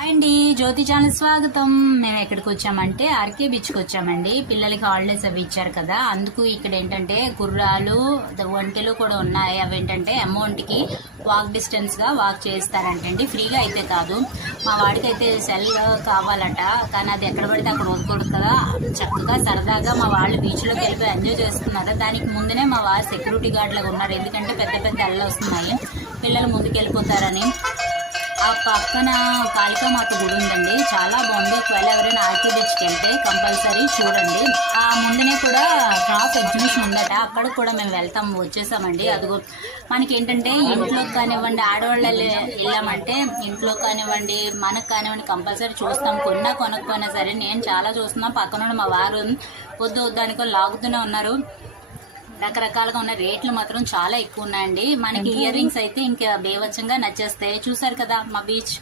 Hi అండి, జ్యోతి channel స్వాగతం. మేము ఎక్కడికి వచ్చామంటే ఆర్కే బీచ్కి వచ్చామండి. పిల్లలకి హాలిడేస్ అవి ఇచ్చారు కదా, అందుకు ఇక్కడ ఏంటంటే గుర్రాలు ఒంటెలు కూడా ఉన్నాయి. అవి ఏంటంటే అమౌంట్కి వాక్ డిస్టెన్స్గా వాక్ చేస్తారంటండి, ఫ్రీగా అయితే కాదు. మా వాడికి అయితే సెల్ కావాలట, కానీ అది ఎక్కడ పడితే అక్కడ వదకూడదు కదా. చక్కగా సరదాగా మా వాళ్ళు బీచ్లోకి వెళ్ళిపోయి ఎంజాయ్ చేస్తున్నారు. దానికి ముందునే మా వారు సెక్యూరిటీ గార్డ్ లాగా ఉన్నారు, ఎందుకంటే పెద్ద పెద్ద అల్లలు వస్తున్నాయి, పిల్లలు ముందుకు వెళ్ళిపోతారని. ఆ పక్కన కాళికామాత గుడి ఉందండి, చాలా బాగుంది. ఒకవేళ ఎవరైనా ఆర్కే బీచ్కి వెళ్తే కంపల్సరీ చూడండి. ఆ ముందునే కూడా క్రాఫ్ట్ ఎగ్జిబిషన్ ఉందట, అక్కడ కూడా మేము వచ్చేసామండి. అదిగో మనకి ఏంటంటే ఇంట్లోకి కానివ్వండి, ఆడవాళ్ళు వెళ్ళామంటే ఇంట్లో కానివ్వండి, మనకు కానివ్వండి కంపల్సరీ చూస్తాం. కొనకపోయినా సరే నేను చాలా చూస్తున్నాం. పక్కన మా వారు వద్దు వద్దానికో లాగుతూనే ఉన్నారు. రకరకాలుగా ఉన్న రేట్లు మాత్రం చాలా ఎక్కువ ఉన్నాయండి. మనకి ఇయర్ రింగ్స్ అయితే ఇంకా బేవచ్చంగా నచ్చేస్తాయి. చూసారు కదా మా బీచ్